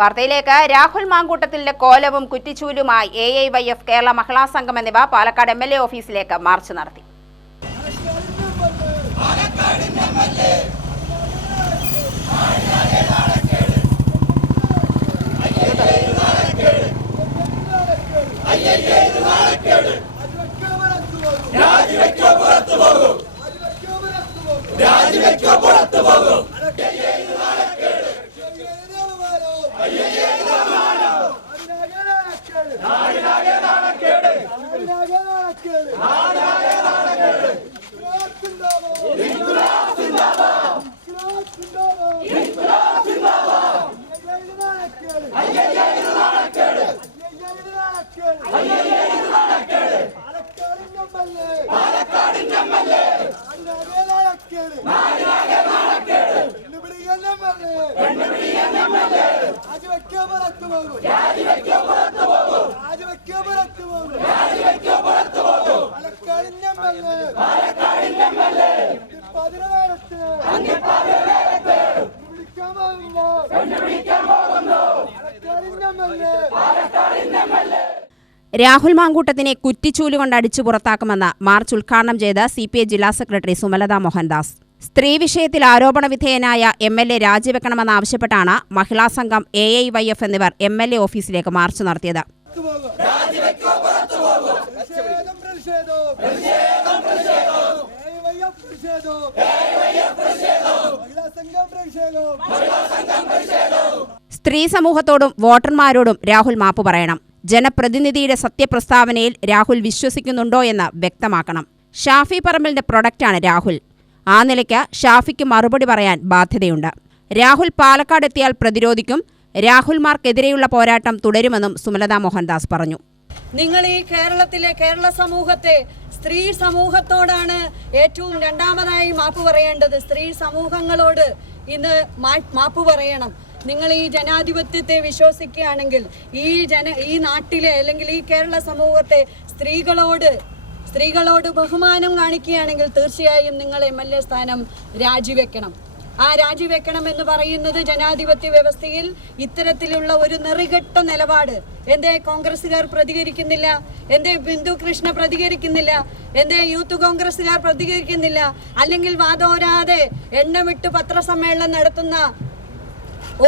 വാർത്തയിലേക്ക് രാഹുൽ മാങ്കൂട്ടത്തിന്റെ കോലവും കുറ്റിച്ചൂലുമായി A I Y F Kerala Mahila Sangham എന്നിവ പാലക്കാട് എം എൽ എ ഓഫീസിലേക്ക് മാർച്ച് നടത്തി. ஐயோ പുറത്തു പോകൂ രാജിവെക്കോ പുറത്തു പോകൂ പാലക്കാടിന്റെ പതിനകാലത്ത് വിളിക്കാൻ പോകുന്നു പാലക്കാടിന്റെ രാഹുൽ മാങ്കൂട്ടത്തിനെ കുറ്റിച്ചൂൽ കൊണ്ട് അടിച്ചു പുറത്താക്കുമെന്ന് മാർച്ച് ഉദ്ഘാടനം ചെയ്ത സി പി ഐ ജില്ലാ സെക്രട്ടറി സുമലത മോഹൻദാസ്. സ്ത്രീ വിഷയത്തിൽ ആരോപണ വിധേയനായ M L A രാജിവെക്കണമെന്നാവശ്യപ്പെട്ടാണ് Mahila Sangham A I Y F എന്നിവർ എം എൽ എ ഓഫീസിലേക്ക് മാർച്ച് നടത്തിയത്. സ്ത്രീ സമൂഹത്തോടും വോട്ടർമാരോടും രാഹുൽ മാപ്പ് പറയണം. ജനപ്രതിനിധിയുടെ സത്യപ്രസ്താവനയിൽ രാഹുൽ വിശ്വസിക്കുന്നുണ്ടോ എന്ന് വ്യക്തമാക്കണം. ഷാഫി പറമ്പലിന്റെ പ്രൊഡക്റ്റാണ് രാഹുൽ. ആ നിലയ്ക്ക് ഷാഫിക്ക് മറുപടി പറയാൻ ബാധ്യതയുണ്ട്. രാഹുൽ പാലക്കാട് എത്തിയാൽ പ്രതിരോധിക്കും. രാഹുൽമാർക്കെതിരെയുള്ള പോരാട്ടം തുടരുമെന്നും സുമലത മോഹൻദാസ് പറഞ്ഞു. നിങ്ങൾ ഈ കേരളത്തിലെ കേരള സമൂഹത്തെ സ്ത്രീ സമൂഹത്തോടാണ് ഏറ്റവും രണ്ടാമതായി മാപ്പ് പറയേണ്ടത്. സ്ത്രീ സമൂഹങ്ങളോട് ഇന്ന് മാപ്പ് പറയണം. നിങ്ങൾ ഈ ജനാധിപത്യത്തെ വിശ്വസിക്കുകയാണെങ്കിൽ ഈ ജന ഈ നാട്ടിലെ അല്ലെങ്കിൽ ഈ കേരള സമൂഹത്തെ സ്ത്രീകളോട് സ്ത്രീകളോട് ബഹുമാനം കാണിക്കുകയാണെങ്കിൽ തീർച്ചയായും നിങ്ങൾ എം എൽ എ സ്ഥാനം രാജിവെക്കണം. ആ രാജിവെക്കണം എന്ന് പറയുന്നത് ജനാധിപത്യ വ്യവസ്ഥയിൽ ഇത്തരത്തിലുള്ള ഒരു നെറികെട്ട നിലപാട്. എന്തേ കോൺഗ്രസ്സുകാർ പ്രതികരിക്കുന്നില്ല? എന്തേ ബിന്ദു കൃഷ്ണ പ്രതികരിക്കുന്നില്ല? എന്തേ യൂത്ത് കോൺഗ്രസ്സുകാർ പ്രതികരിക്കുന്നില്ല? അല്ലെങ്കിൽ വാദോരാതെ എണ്ണമിട്ട് പത്രസമ്മേളനം നടത്തുന്ന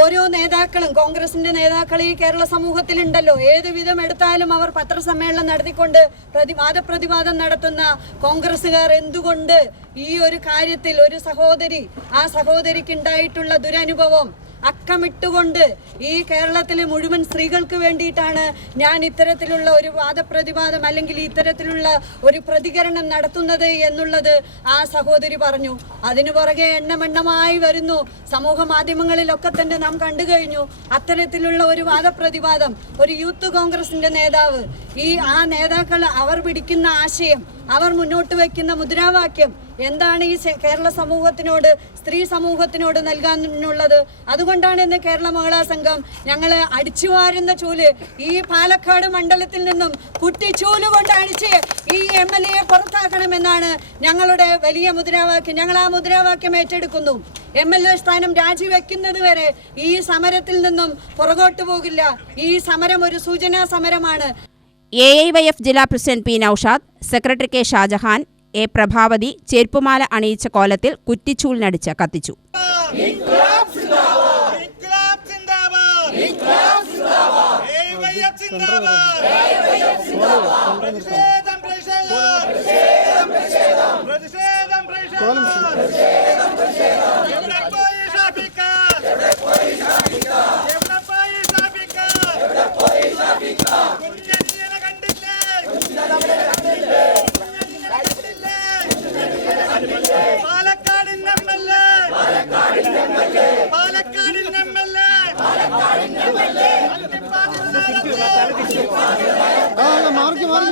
ഓരോ നേതാക്കളും കോൺഗ്രസിന്റെ നേതാക്കൾ ഈ കേരള സമൂഹത്തിലുണ്ടല്ലോ. ഏത് വിധം എടുത്താലും അവർ പത്രസമ്മേളനം നടത്തിക്കൊണ്ട് പ്രതി വാദപ്രതിവാദം നടത്തുന്ന കോൺഗ്രസ്സുകാർ എന്തുകൊണ്ട് ഈ ഒരു കാര്യത്തിൽ ഒരു സഹോദരി ആ സഹോദരിക്ക് ഉണ്ടായിട്ടുള്ള ദുരനുഭവം അക്കമിട്ടുകൊണ്ട് ഈ കേരളത്തിലെ മുഴുവൻ സ്ത്രീകൾക്ക് വേണ്ടിയിട്ടാണ് ഞാൻ ഇത്തരത്തിലുള്ള ഒരു വാദപ്രതിവാദം അല്ലെങ്കിൽ ഇത്തരത്തിലുള്ള ഒരു പ്രതികരണം നടത്തുന്നത് എന്നുള്ളത് ആ സഹോദരി പറഞ്ഞു. അതിനു പുറകെ എണ്ണമെണ്ണമായി വരുന്നു. സമൂഹ മാധ്യമങ്ങളിലൊക്കെ തന്നെ നാം കണ്ടു കഴിഞ്ഞു. അത്തരത്തിലുള്ള ഒരു വാദപ്രതിവാദം ഒരു യൂത്ത് കോൺഗ്രസിന്റെ നേതാവ് ഈ ആ നേതാക്കൾ അവർ പിടിക്കുന്ന ആശയം അവർ മുന്നോട്ട് വയ്ക്കുന്ന മുദ്രാവാക്യം എന്താണ് ഈ കേരള സമൂഹത്തിനോട് സ്ത്രീ സമൂഹത്തിനോട് നൽകാനുള്ളത്? അതുകൊണ്ടാണ് ഇന്ന് കേരള മഹിളാ സംഘം ഞങ്ങൾ അടിച്ചുവാരുന്ന ചൂൽ ഈ പാലക്കാട് മണ്ഡലത്തിൽ നിന്നും കുറ്റിച്ചൂൽ കൊണ്ട് അടിച്ച് ഈ എം എൽ എയെ പുറത്താക്കണമെന്നാണ് ഞങ്ങളുടെ വലിയ മുദ്രാവാക്യം. ഞങ്ങൾ ആ മുദ്രാവാക്യം ഏറ്റെടുക്കുന്നു. എം എൽ എ സ്ഥാനം രാജിവെക്കുന്നത് വരെ ഈ സമരത്തിൽ നിന്നും പുറകോട്ട് പോകില്ല. ഈ സമരം ഒരു സൂചനാ സമരമാണ്. എ ഐ വൈ എഫ് ജില്ലാ president P Noushad secretary K Shajahan A Prabhavathi ചെരുപ്പുമാല അണിയിച്ച കോലത്തിൽ കുറ്റിച്ചൂളിനടിച്ച് കത്തിച്ചു. പ്രതിഷേധം പ്രതിഷേധം പ്രതിഷേധം പ്രതിഷേധം പ്രതിഷേധം പ്രതിഷേധം എവിടെ പോയി ഷാഫിക്ക എവിടെ പോയി ഷാഫിക്ക എവിടെ പോയി ഷാഫിക്ക എവിടെ പോയി ഷാഫിക്ക കുഞ്ഞനിയനെ കണ്ടില്ലേ കുഞ്ഞനിയനെ കണ്ടില്ലേ കുഞ്ഞനിയനെ കണ്ടില്ലേ പാലക്കാടിന്റെ എം എൽ എ പാലക്കാടിന്റെ എം എൽ എ പാലക്കാടിന്റെ എം എൽ എ മാറിക്ക് മാറിക്ക് മാറിക്ക് ഓടിക്കോ പ്രതിഷേധം പ്രതിഷേധം പെണ്ണുപിടി എൻ എം എൽ എ പെണ്ണുപിടി എൻ എം എൽ എ നാടിനാകെ അപമാനം